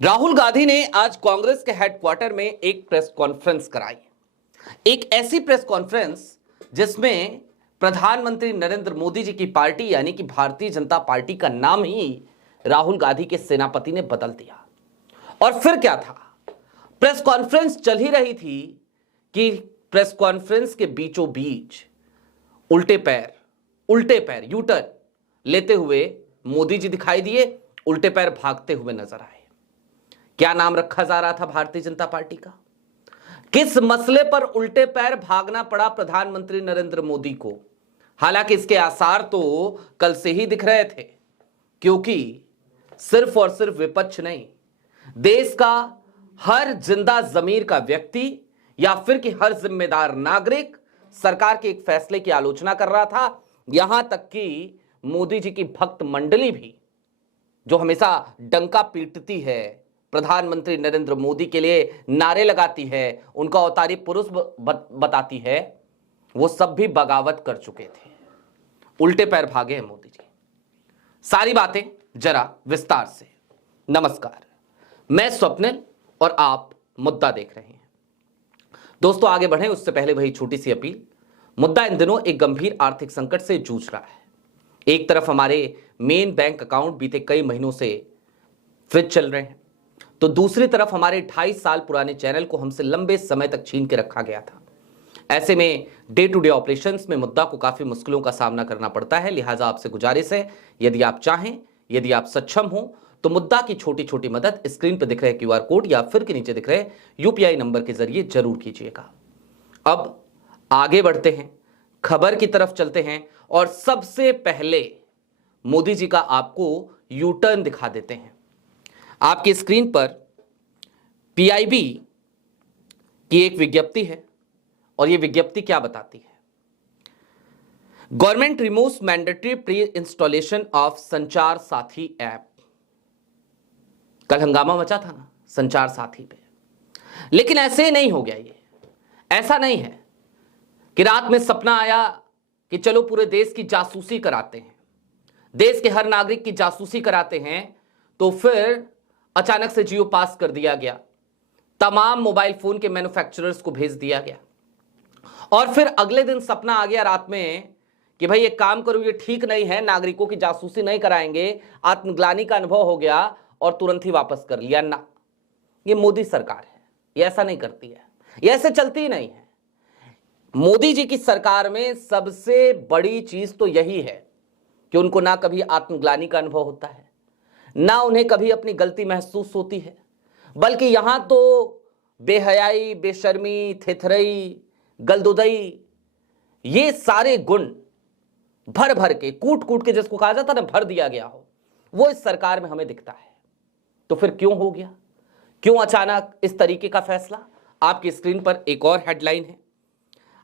राहुल गांधी ने आज कांग्रेस के हेडक्वार्टर में एक प्रेस कॉन्फ्रेंस कराई। एक ऐसी प्रेस कॉन्फ्रेंस जिसमें प्रधानमंत्री नरेंद्र मोदी जी की पार्टी यानी कि भारतीय जनता पार्टी का नाम ही राहुल गांधी के सेनापति ने बदल दिया। और फिर क्या था, प्रेस कॉन्फ्रेंस चल ही रही थी कि प्रेस कॉन्फ्रेंस के बीचों बीच उल्टे पैर यू टर्न लेते हुए मोदी जी दिखाई दिए, उल्टे पैर भागते हुए नजर आए। क्या नाम रखा जा रहा था भारतीय जनता पार्टी का? किस मसले पर उल्टे पैर भागना पड़ा प्रधानमंत्री नरेंद्र मोदी को? हालांकि इसके आसार तो कल से ही दिख रहे थे, क्योंकि सिर्फ और सिर्फ विपक्ष नहीं, देश का हर जिंदा जमीर का व्यक्ति या फिर कि हर जिम्मेदार नागरिक सरकार के एक फैसले की आलोचना कर रहा था। यहां तक कि मोदी जी की भक्त मंडली भी, जो हमेशा डंका पीटती है, प्रधानमंत्री नरेंद्र मोदी के लिए नारे लगाती है, उनका अवतारी पुरुष बताती है, वो सब भी बगावत कर चुके थे। उल्टे पैर भागे हैं मोदी जी। सारी बातें जरा विस्तार से। नमस्कार, मैं स्वप्निल और आप मुद्दा देख रहे हैं। दोस्तों, आगे बढ़े उससे पहले वही छोटी सी अपील। मुद्दा इन दिनों एक गंभीर आर्थिक संकट से जूझ रहा है। एक तरफ हमारे मेन बैंक अकाउंट बीते कई महीनों से फ्रीज चल रहे हैं, तो दूसरी तरफ हमारे 2.5 साल पुराने चैनल को हमसे लंबे समय तक छीन के रखा गया था। ऐसे में डे टू डे ऑपरेशंस में मुद्दा को काफी मुश्किलों का सामना करना पड़ता है। लिहाजा आपसे गुजारिश है, यदि आप चाहें, यदि आप सक्षम हो, तो मुद्दा की छोटी छोटी मदद स्क्रीन पर दिख रहे QR कोड या फिर के नीचे दिख रहे UPI नंबर के जरिए जरूर कीजिएगा। अब आगे बढ़ते हैं, खबर की तरफ चलते हैं और सबसे पहले मोदी जी का आपको यू टर्न दिखा देते हैं। आपकी स्क्रीन पर PIB की एक विज्ञप्ति है और यह विज्ञप्ति क्या बताती है? Government removes mandatory pre installation of संचार साथी ऐप। कल हंगामा मचा था ना संचार साथी पे, लेकिन ऐसे नहीं हो गया। ये ऐसा नहीं है कि रात में सपना आया कि चलो पूरे देश की जासूसी कराते हैं, देश के हर नागरिक की जासूसी कराते हैं, तो फिर अचानक से जियो पास कर दिया गया, तमाम मोबाइल फोन के मैन्युफैक्चरर्स को भेज दिया गया, और फिर अगले दिन सपना आ गया रात में कि भाई एक काम करो, ये ठीक नहीं है, नागरिकों की जासूसी नहीं कराएंगे, आत्मग्लानि का अनुभव हो गया और तुरंत ही वापस कर लिया। ना, ये मोदी सरकार है, ये ऐसा नहीं करती है, ये ऐसे चलती ही नहीं है। मोदी जी की सरकार में सबसे बड़ी चीज तो यही है कि उनको ना कभी आत्मग्लानि का अनुभव होता है, ना उन्हें कभी अपनी गलती महसूस होती है, बल्कि यहां तो बेहयाई, बेशर्मी, थेथरई, गलदुदई, ये सारे गुण भर भर के, कूट कूट के, जिसको कहा जाता है ना भर दिया गया हो, वो इस सरकार में हमें दिखता है। तो फिर क्यों हो गया, क्यों अचानक इस तरीके का फैसला? आपकी स्क्रीन पर एक और हेडलाइन है।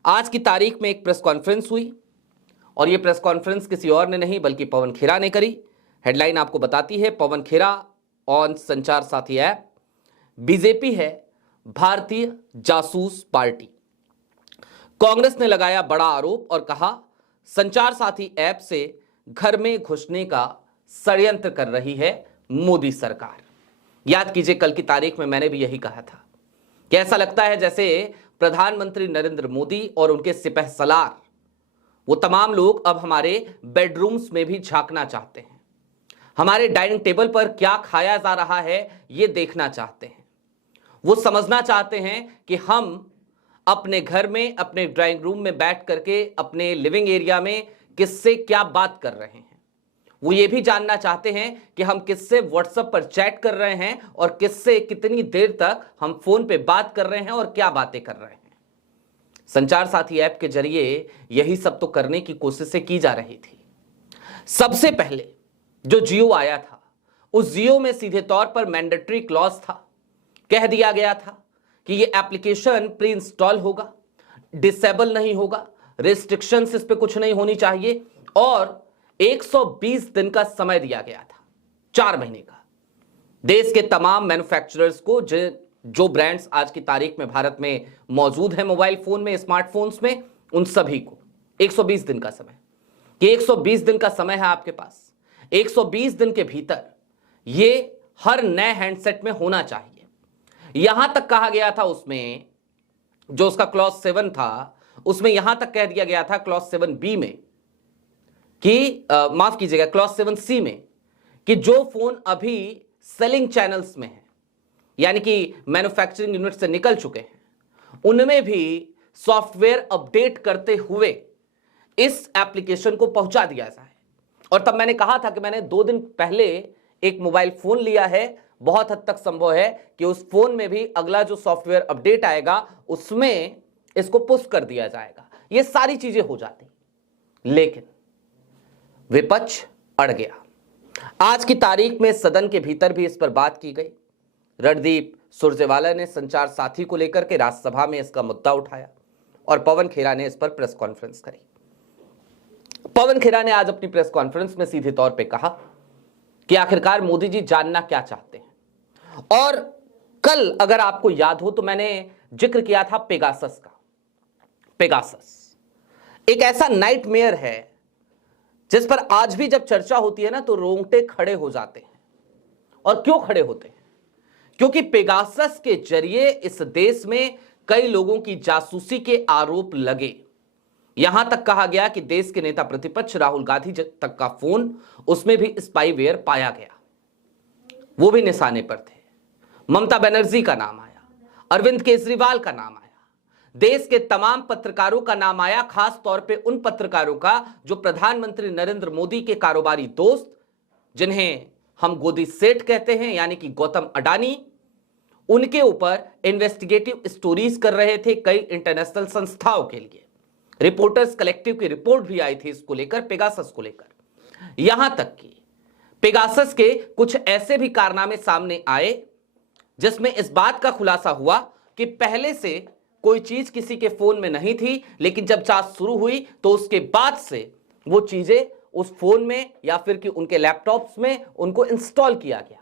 आज की तारीख में एक प्रेस कॉन्फ्रेंस हुई और यह प्रेस कॉन्फ्रेंस किसी और ने नहीं बल्कि पवन खेरा ने करी। हेडलाइन आपको बताती है, पवन खेरा ऑन संचार साथी ऐप, बीजेपी है भारतीय जासूस पार्टी। कांग्रेस ने लगाया बड़ा आरोप और कहा संचार साथी ऐप से घर में घुसने का षड्यंत्र कर रही है मोदी सरकार। याद कीजिए, कल की तारीख में मैंने भी यही कहा था कि ऐसा लगता है जैसे प्रधानमंत्री नरेंद्र मोदी और उनके सिपहसालार, वो तमाम लोग अब हमारे बेडरूम्स में भी झांकना चाहते हैं, हमारे डाइनिंग टेबल पर क्या खाया जा रहा है ये देखना चाहते हैं। वो समझना चाहते हैं कि हम अपने घर में, अपने ड्राइंग रूम में बैठ करके, अपने लिविंग एरिया में किससे क्या बात कर रहे हैं। वो ये भी जानना चाहते हैं कि हम किससे व्हाट्सएप पर चैट कर रहे हैं और किससे कितनी देर तक हम फोन पे बात कर रहे हैं और क्या बातें कर रहे हैं। संचार साथी ऐप के जरिए यही सब तो करने की कोशिशें की जा रही थी। सबसे पहले जो जियो आया था, उस जियो में सीधे तौर पर मैंडेटरी क्लॉज था। कह दिया गया था कि ये एप्लीकेशन प्री इंस्टॉल होगा, डिसेबल नहीं होगा, रिस्ट्रिक्शंस इस पे कुछ नहीं होनी चाहिए, और 120 दिन का समय दिया गया था, 4 महीने का। देश के तमाम मैन्युफैक्चरर्स को, जो ब्रांड्स आज की तारीख में भारत में मौजूद हैं मोबाइल फोन में, स्मार्टफोन्स में, उन सभी को 120 दिन का समय, कि 120 दिन का समय है आपके पास। 120 दिन के भीतर ये हर नए हैंडसेट में होना चाहिए। यहां तक कहा गया था उसमें, जो उसका क्लॉज 7 था, उसमें यहां तक कह दिया गया था क्लॉज 7B में कि माफ कीजिएगा, क्लॉज 7C में, कि जो फोन अभी सेलिंग चैनल्स में है, यानी कि मैन्युफैक्चरिंग यूनिट से निकल चुके हैं, उनमें भी सॉफ्टवेयर अपडेट करते हुए इस एप्लीकेशन को पहुंचा दिया जाए। और तब मैंने कहा था कि मैंने 2 दिन पहले एक मोबाइल फोन लिया है, बहुत हद तक संभव है कि उस फोन में भी अगला जो सॉफ्टवेयर अपडेट आएगा उसमें इसको पुश कर दिया जाएगा। ये सारी चीजें हो जाती, लेकिन विपक्ष अड़ गया। आज की तारीख में सदन के भीतर भी इस पर बात की गई। रणदीप सुरजेवाला ने संचार साथी को लेकर के राज्यसभा में इसका मुद्दा उठाया और पवन खेरा ने इस पर प्रेस कॉन्फ्रेंस करी। पवन खेरा ने आज अपनी प्रेस कॉन्फ्रेंस में सीधे तौर पे कहा कि आखिरकार मोदी जी जानना क्या चाहते हैं। और कल अगर आपको याद हो तो मैंने जिक्र किया था पेगासस का। पेगासस एक ऐसा नाइटमेयर है जिस पर आज भी जब चर्चा होती है ना तो रोंगटे खड़े हो जाते हैं। और क्यों खड़े होते हैं? क्योंकि पेगासस के जरिए इस देश में कई लोगों की जासूसी के आरोप लगे। यहां तक कहा गया कि देश के नेता प्रतिपक्ष राहुल गांधी तक का फोन, उसमें भी स्पाईवेयर पाया गया, वो भी निशाने पर थे। ममता बनर्जी का नाम आया, अरविंद केजरीवाल का नाम आया, देश के तमाम पत्रकारों का नाम आया, खास तौर पे उन पत्रकारों का जो प्रधानमंत्री नरेंद्र मोदी के कारोबारी दोस्त, जिन्हें हम गोदी सेठ कहते हैं, यानी कि गौतम अडानी, उनके ऊपर इन्वेस्टिगेटिव स्टोरीज कर रहे थे कई इंटरनेशनल संस्थाओं के लिए। रिपोर्टर्स कलेक्टिव की रिपोर्ट भी आई थी इसको लेकर, पेगासस को लेकर। यहां तक कि पेगासस के कुछ ऐसे भी कारनामे सामने आए जिसमें इस बात का खुलासा हुआ कि पहले से कोई चीज किसी के फोन में नहीं थी, लेकिन जब जांच शुरू हुई तो उसके बाद से वो चीजें उस फोन में या फिर कि उनके लैपटॉप्स में उनको इंस्टॉल किया गया।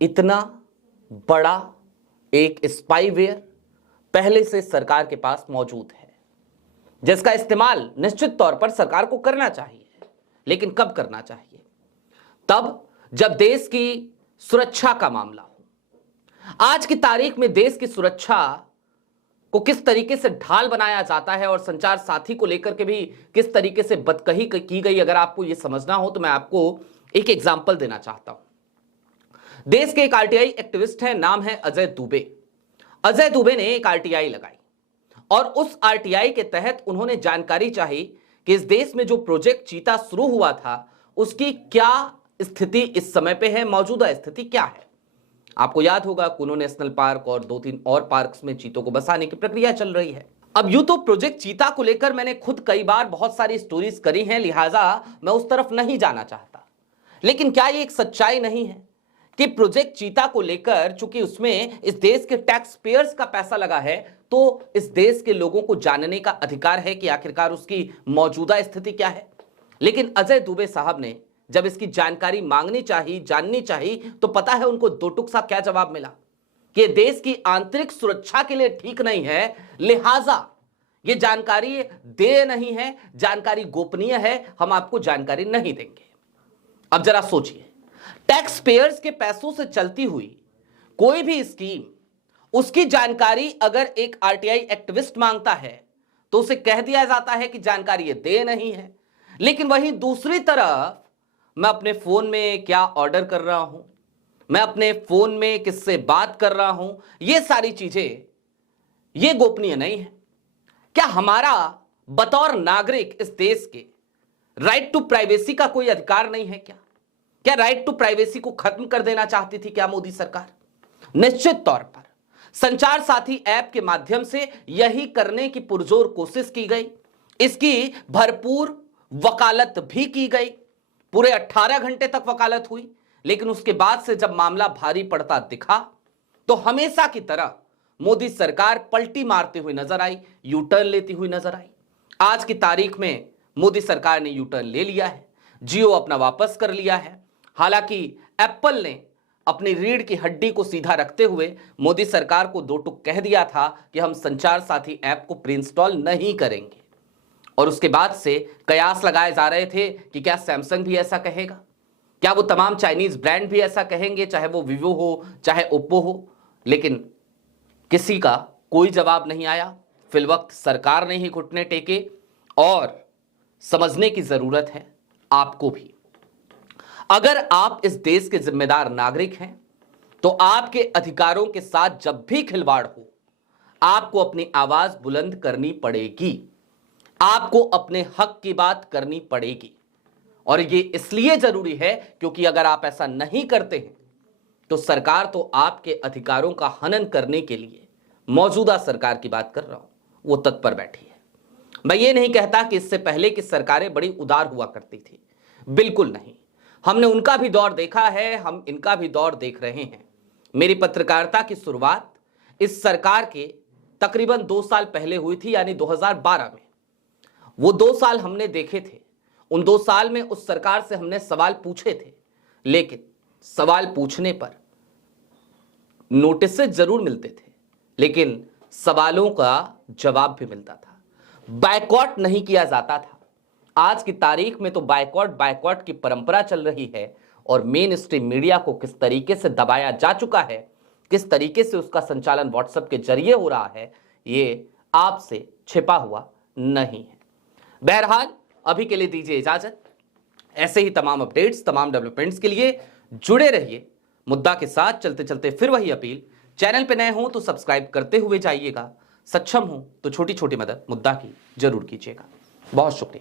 इतना बड़ा एक स्पाईवेयर पहले से सरकार के पास मौजूद है, जिसका इस्तेमाल निश्चित तौर पर सरकार को करना चाहिए। लेकिन कब करना चाहिए? तब जब देश की सुरक्षा का मामला हो। आज की तारीख में देश की सुरक्षा को किस तरीके से ढाल बनाया जाता है और संचार साथी को लेकर के भी किस तरीके से बदकही की गई, अगर आपको यह समझना हो तो मैं आपको एक एग्जाम्पल देना चाहता हूं। देश के एक आरटीआई एक्टिविस्ट हैं, नाम है अजय दुबे। अजय दुबे ने एक आरटीआई लगाई और उस आरटीआई के तहत उन्होंने जानकारी चाही कि इस देश में जो प्रोजेक्ट चीता शुरू हुआ था उसकी क्या स्थिति इस समय पे है, मौजूदा स्थिति क्या है। आपको याद होगा कुनो नेशनल पार्क और 2-3 और पार्क्स में चीतों को बसाने की प्रक्रिया चल रही है। अब यूं तो प्रोजेक्ट चीता को लेकर मैंने खुद कई बार बहुत सारी स्टोरीज करी हैं, लिहाजा मैं उस तरफ नहीं जाना चाहता। लेकिन क्या ये एक सच्चाई नहीं है कि प्रोजेक्ट चीता को लेकर, चूंकि उसमें इस देश के टैक्स पेयर्स का पैसा लगा है, तो इस देश के लोगों को जानने का अधिकार है कि आखिरकार उसकी मौजूदा स्थिति क्या है। लेकिन अजय दुबे साहब ने जब इसकी जानकारी मांगनी चाहिए, जाननी चाहिए, तो पता है उनको दो टुक सा क्या जवाब मिला कि देश की आंतरिक सुरक्षा के लिए ठीक नहीं है, लिहाजा ये जानकारी दे नहीं है, जानकारी गोपनीय है, हम आपको जानकारी नहीं देंगे। अब जरा सोचिए, टैक्स पेयर्स के पैसों से चलती हुई कोई भी स्कीम, उसकी जानकारी अगर एक आरटीआई एक्टिविस्ट मांगता है तो उसे कह दिया जाता है कि जानकारी ये दे नहीं है। लेकिन वहीं दूसरी तरफ मैं अपने फोन में क्या ऑर्डर कर रहा हूं, मैं अपने फोन में किससे बात कर रहा हूं, ये सारी चीजें ये गोपनीय नहीं है। क्या हमारा बतौर नागरिक इस देश के राइट टू प्राइवेसी का कोई अधिकार नहीं है? क्या राइट टू प्राइवेसी को खत्म कर देना चाहती थी क्या मोदी सरकार? निश्चित तौर पर संचार साथी ऐप के माध्यम से यही करने की पुरजोर कोशिश की गई, इसकी भरपूर वकालत भी की गई, पूरे 18 घंटे तक वकालत हुई। लेकिन उसके बाद से जब मामला भारी पड़ता दिखा तो हमेशा की तरह मोदी सरकार पलटी मारती हुई नजर आई, यू टर्न लेती हुई नजर आई। आज की तारीख में मोदी सरकार ने यू टर्न ले लिया है, जियो अपना वापस कर लिया है। हालांकि एप्पल ने अपनी रीढ़ की हड्डी को सीधा रखते हुए मोदी सरकार को दो टुक कह दिया था कि हम संचार साथी ऐप को प्री इंस्टॉल नहीं करेंगे, और उसके बाद से कयास लगाए जा रहे थे कि क्या सैमसंग भी ऐसा कहेगा। क्या वो तमाम चाइनीज ब्रांड भी ऐसा कहेंगे, चाहे वो वीवो हो चाहे ओप्पो हो? लेकिन किसी का कोई जवाब नहीं आया। फिलवक्त सरकार ने ही घुटने टेके और समझने की जरूरत है आपको भी। अगर आप इस देश के जिम्मेदार नागरिक हैं तो आपके अधिकारों के साथ जब भी खिलवाड़ हो, आपको अपनी आवाज बुलंद करनी पड़ेगी, आपको अपने हक की बात करनी पड़ेगी। और ये इसलिए जरूरी है क्योंकि अगर आप ऐसा नहीं करते हैं तो सरकार तो आपके अधिकारों का हनन करने के लिए, मौजूदा सरकार की बात कर रहा हूं, वो तत्पर बैठी है। मैं ये नहीं कहता कि इससे पहले की सरकारें बड़ी उदार हुआ करती थी, बिल्कुल नहीं। हमने उनका भी दौर देखा है, हम इनका भी दौर देख रहे हैं। मेरी पत्रकारिता की शुरुआत इस सरकार के तकरीबन 2 साल पहले हुई थी, यानी 2012 में। वो 2 साल हमने देखे थे। उन 2 साल में उस सरकार से हमने सवाल पूछे थे, लेकिन सवाल पूछने पर नोटिस जरूर मिलते थे, लेकिन सवालों का जवाब भी मिलता था। बायकॉट नहीं किया जाता था। आज की तारीख में तो बायकॉट की परंपरा चल रही है और मेन स्ट्रीम मीडिया को किस तरीके से दबाया जा चुका है, किस तरीके से उसका संचालन व्हाट्सएप के जरिए हो रहा है, ये आपसे छिपा हुआ नहीं है। बहरहाल अभी के लिए दीजिए इजाजत। ऐसे ही तमाम अपडेट्स, तमाम डेवलपमेंट्स के लिए जुड़े रहिए मुद्दा के साथ। चलते चलते फिर वही अपील, चैनल पे नए हो तो सब्सक्राइब करते हुए जाइएगा, सक्षम हो तो छोटी छोटी मदद मुद्दा की जरूर कीजिएगा। बहुत शुक्रिया।